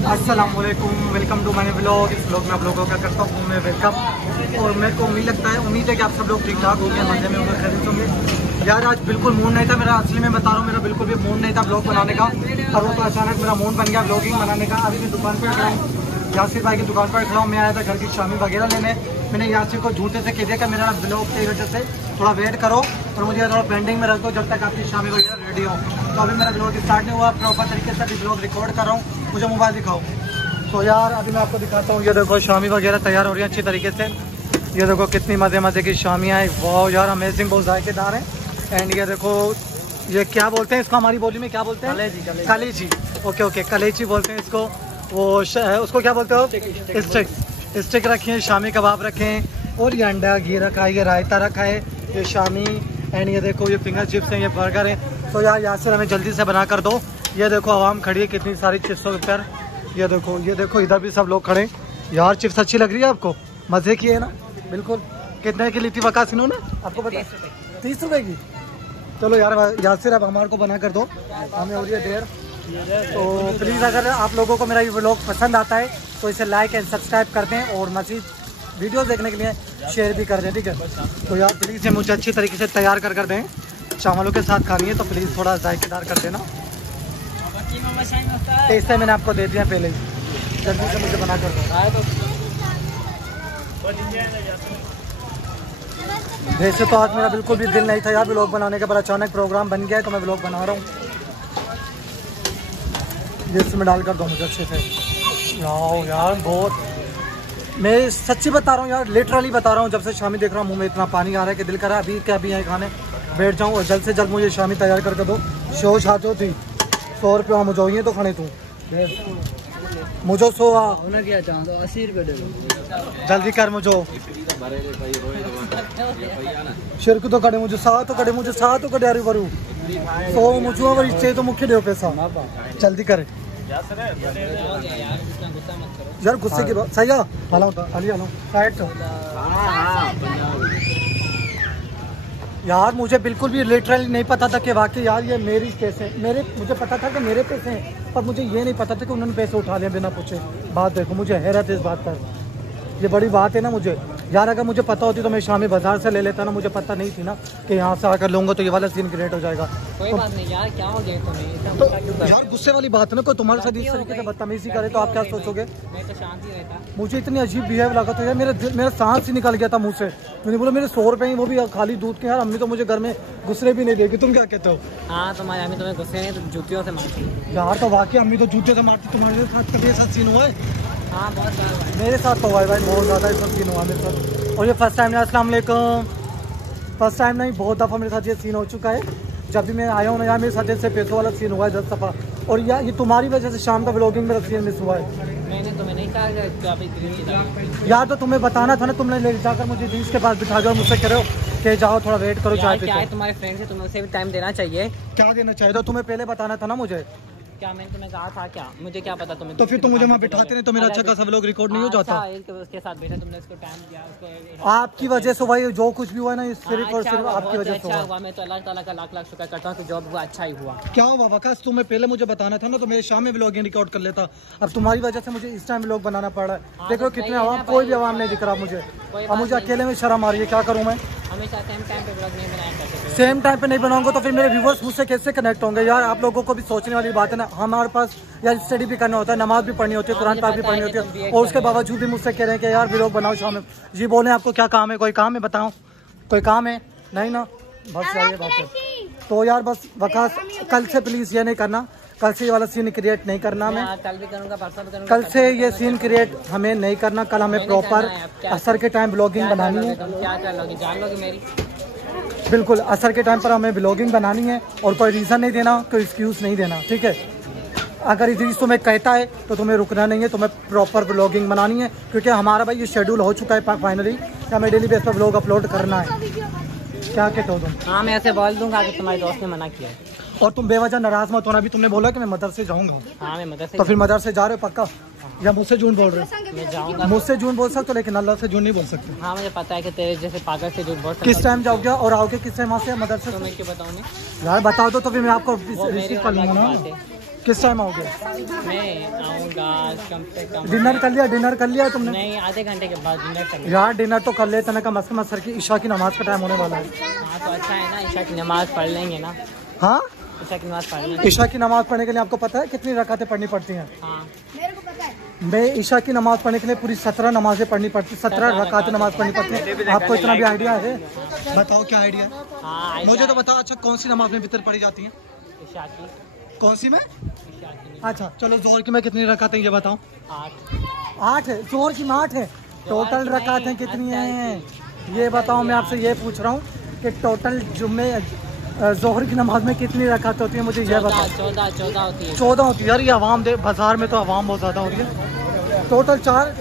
अस्सलाम वालेकुम, welcome to my vlog. इस व्लॉग में आप लोगों का करता हूँ मैं वेलकम। और मेरे को उम्मीद है कि आप सब लोग ठीक ठाक होंगे, मजे में होंगे, खैरियत होंगे। यार आज बिल्कुल मूड नहीं था मेरा, असली में बता रहा हूँ, मेरा बिल्कुल भी मूड नहीं था व्लॉग बनाने का। और वो तो अचानक मेरा मूड बन गया व्लॉगिंग बनाने का। अभी मैं दुकान पर खड़ा हूँ, यासिर भाई की दुकान पर खड़ा हूँ। मैं आया था घर की शामी वगैरह लेने। मैंने यासिर को झूठे से कह दिया कि मेरा ब्लॉग की वजह से थोड़ा वेट करो और मुझे थोड़ा पेंडिंग में रख दो जब तक आपकी शामी वगैरह रेडी हो। तो अभी मेरा ब्लॉग स्टार्ट नहीं हुआ, प्रॉपर तरीके से अभी ब्लॉग रिकॉर्ड कर रहा हूँ। मुझे मोबाइल दिखाओ। तो यार अभी मैं आपको दिखाता हूँ, ये देखो शामी वगैरह तैयार हो रही है अच्छी तरीके से। ये देखो कितनी मज़े मज़े की शामियाँ हैं, वाह यार अमेजिंग, बहुत जायकेदार हैं। एंड ये देखो ये क्या बोलते हैं इसको, हमारी बोली में क्या बोलते हैं? कलेजी। ओके कलेजी बोलते हैं इसको। वो उसको क्या बोलते हो? स्टिक रखे हैं, शामी कबाब रखे हैं, और ये अंडा घी रखा है, ये रायता रखा है, ये शामी। एंड ये देखो ये फिंगर चिप्स हैं, ये बर्गर है। तो यार यासिर हमें जल्दी से बना कर दो। ये देखो आवाम खड़ी है कितनी सारी चिप्सों के ऊपर। ये देखो इधर भी सब लोग खड़े। यार चिप्स अच्छी लग रही है आपको? मज़े की है ना? बिल्कुल। कितने की ली थी वकास इन्होंने आपको पता? 30 रुपये की। चलो यार यासिर अब हमारे को बना कर दो, हमें हो रही है देर। तो प्लीज़ अगर आप लोगों को मेरा ये व्लॉग पसंद आता है तो इसे लाइक एंड सब्सक्राइब कर दें, और मज़ीद वीडियो देखने के लिए शेयर भी कर दें, ठीक है? तो यार प्लीज़ ये मुझे अच्छी तरीके से तैयार कर दें। चावलों के साथ खानी है तो प्लीज़ थोड़ा जायकेदार कर देना। टेस्ट है मैंने आपको दे दिया पहले ही, जल्दी से मुझे बना कर दो। वैसे तो आज मेरा बिल्कुल भी दिल नहीं था यार व्लॉग बनाने का, पर अचानक प्रोग्राम बन गया है तो मैं व्लॉग बना रहा हूँ। इसमें डाल कर दो मुझे अच्छे से। यार बहुत, मैं सच्ची बता रहा हूँ यार, लिटरली बता रहा हूँ, जब से शामी देख रहा हूँ मुँह में इतना पानी आ रहा है कि दिल कर रहा है अभी क्या अभी यहाँ खाने बैठ जाऊँ। और जल्द से जल्द मुझे शामी तैयार करके दो। शो छाचो थी 100 रुपये मुझे ही तो खाने तू मुझे 100 क्या चाहता 80 रुपये दे दो जल्दी कर मुझे। शिरक तो कड़े मुझे साथ तो कड़े मुझे साथ तो कड़े यार वरू तो मुझे और इससे तो मुख्य दो पैसा जल्दी करे यार, गुस्से की बात सही है। हलो साइड यार, मुझे बिल्कुल भी लिटरली नहीं पता था कि वाकई यार ये मेरी पैसे मुझे पता था कि मेरे पैसे हैं, पर मुझे ये नहीं पता था कि उन्होंने पैसे उठा लिया बिना पूछे। बात देखो, मुझे हैरत है इस बात पर, ये बड़ी बात है ना मुझे यार। अगर मुझे पता होती तो मैं शामी बाजार से ले लेता ना, मुझे पता नहीं थी ना कि यहाँ से आकर लूँगा तो ये वाला सीन क्रिएट हो जाएगा। कोई बात नहीं यार, क्या हो गया तुम्हें? तो यार गुस्से वाली बात है ना, कोई तुम्हारे साथ इस तरीके से बदतमीजी करे तो आप क्या सोचोगे? मैं तो शांत ही रहता। मुझे इतनी अजीब बिहेव लगा तो यार मेरा सांस ही निकल गया था मुँह से। मैंने बोला मेरे 100 रुपये वो भी खाली दूध के। यार अम्मी तो मुझे घर में गुस्से भी नहीं देगी, तुम क्या कहते हो? हाँ तुम्हारी अम्मी तुम्हें गुस्से नहीं तो जूतियों से मारती यार। तो वाकई अम्मी तो जूते से मारती। तुम्हारे साथ कभी ऐसा सीन हुआ है? हाँ बहुत ज़्यादा मेरे साथ तो हुआ है भाई, बहुत ज़्यादा ऐसा सीन हुआ मेरे साथ। और ये फर्स्ट टाइम नहीं, अस्सलाम वालेकुम, फर्स्ट टाइम नहीं, बहुत दफ़ा मेरे साथ ये सीन हो चुका है। जब भी मैं आया हूँ ना यार, मेरे साथ ऐसे पैसों वाला सीन हुआ है 10 दफ़ा। और यार ये तुम्हारी वजह से शाम का व्लॉगिंग मेरा सीन मिस हुआ है। मैंने तुम्हें नहीं कहा कि आप यार तो तुम्हें बताना था ना, तुमने ले जाकर मुझे जींस के पास बिठा जाओ, मुझसे कह रहे हो कि जाओ थोड़ा वेट करो, चाय क्या है तुम्हारे फ्रेंड से, तुम्हें उसे भी टाइम देना चाहिए। क्या देना चाहिए था? तुम्हें पहले बताना था ना मुझे। क्या मैंने तुम्हें कहा था? क्या मुझे क्या पता तुम्हें? तो फिर तुम मुझे वहाँ बिठाते नहीं तो मेरा अच्छा खासा व्लॉग रिकॉर्ड नहीं हो जाता। उसके साथ बैठा, तुमने उसको टाइम दिया, उसको आपकी वजह से भाई जो कुछ भी हुआ ना, सिर्फ और सिर्फ आपकी वजह से हुआ। मैं तो अल्लाह ताला का लाख लाख शुक्र करता हूँ कि जॉब हुआ अच्छा ही हुआ। क्या हुआ वकास? तुम्हें पहले मुझे बताना था ना, तो मेरे शाम में व्लॉगिंग रिकॉर्ड कर लेता। अब तुम्हारी वजह से मुझे इस टाइम व्लॉग बनाना पड़ रहा है। देखो कितने आवाम, कोई भी आवाम नहीं दिख रहा मुझे। अब मुझे अकेले में शर्म आ रही है, क्या करूँ मैं? हमेशा सेम टाइम पे व्लॉग नहीं बनाया करते। सेम टाइम पे नहीं बनाऊंगा तो फिर मेरे व्यूवर्स मुझसे कैसे कनेक्ट होंगे यार? आप लोगों को भी सोचने वाली बात है ना। हमारे पास यार स्टडी भी करना होता है, नमाज भी पढ़नी होती है, कुरान पाक भी पढ़नी होती है, और उसके बावजूद भी मुझसे कह रहे हैं कि यार व्लॉग बनाओ शाम में। जी बोले आपको क्या काम है? कोई काम है बताओ, कोई काम है? नहीं ना, बस यही बात है। तो यार बस वकास कल से प्लीज़ ये नहीं करना, कल से ये वाला सीन क्रिएट नहीं करना। मैं कल भी करूँगा, परसों भी करूँगा। कल से ये सीन क्रिएट हमें नहीं करना। कल हमें प्रॉपर असर के टाइम ब्लॉगिंग बनानी है। क्या कर लोगी? जान लोगी मेरी? बिल्कुल असर के टाइम पर हमें ब्लॉगिंग बनानी है, और कोई रीज़न नहीं देना, कोई एक्सक्यूज़ नहीं देना, ठीक है? अगर इस तुम्हें कहता है तो तुम्हें रुकना नहीं है, तुम्हें प्रॉपर ब्लॉगिंग बनानी है, क्योंकि हमारा भाई ये शेड्यूल हो चुका है फाइनली कि हमें डेली बेस पर ब्लॉग अपलोड करना है। क्या कहते हो तुम? हाँ मैं ऐसे बोल दूंगा कि तुम्हारे दोस्त ने मना किया है। और तुम बेवजह नाराज मत होना, भी तुमने बोला कि मैं मदरसे जाऊंगा। हाँ मैं मदरसे। तो फिर मदरसे जा रहे हो पक्का? या मुझसे झूठ बोल रहे हो? मैं जाऊँगा। मुझसे झूठ बोल सकते हो लेकिन अल्लाह से झूठ नहीं बोल सकते। हाँ मुझे पता है कि तेरे जैसे पागल से झूठ बोल सकता किस टाइम जाओगे और आओगे किस टाइम वहाँ से मदरसे तो से? मैं क्यों बताऊँ नहीं? यार बता दो तो फिर मैं आपको वो मेरी रिसीव कर लूँगा बात ना। है। किस टाइम आओगे? मैं आऊँगा कम से कम। डिनर कर लिया तुमने? नहीं, आधे घंटे के बाद डिनर करना। यार डिनर तो कर लेते ना, कम से कम सर की ईशा की नमाज का टाइम होने वाला है। हाँ तो अच्छा है ना, ईशा की नमाज़ पढ़ लेंगे ना। हाँ ईशा की नमाज़ पढ़ लेंगे। ईशा की नमाज पढ़ने के लिए आपको पता है कितनी रकातें पढ़नी पड़ती हैं? हाँ मैं ईशा की नमाज पढ़ने के लिए पूरी 17 नमाजें पढ़नी पड़ती, 17 रकातें नमाज पढ़नी पड़ती है। आपको इतना भी आइडिया है? बताओ क्या आइडिया है? हाँ मुझे तो बताओ। अच्छा कौन सी नमाज में वितर पढ़ी जाती है? ईशा की। कौन सी में? ईशा की अच्छा चलो जोहर की में कितनी रकातें ये बताओ? 8। 8 है। जोहर की में 8 है। टोटल रकातें कितनी हैं ये बताओ? मैं आपसे ये पूछ रहा हूँ कि टोटल जुम्मे जोहर की नमाज में कितनी रकातें होती है, मुझे ये बताओ। 14 होती है। 14 होती है। यार ये बाज़ार में तो आवाम बहुत ज़्यादा हो रही है। टोटल 4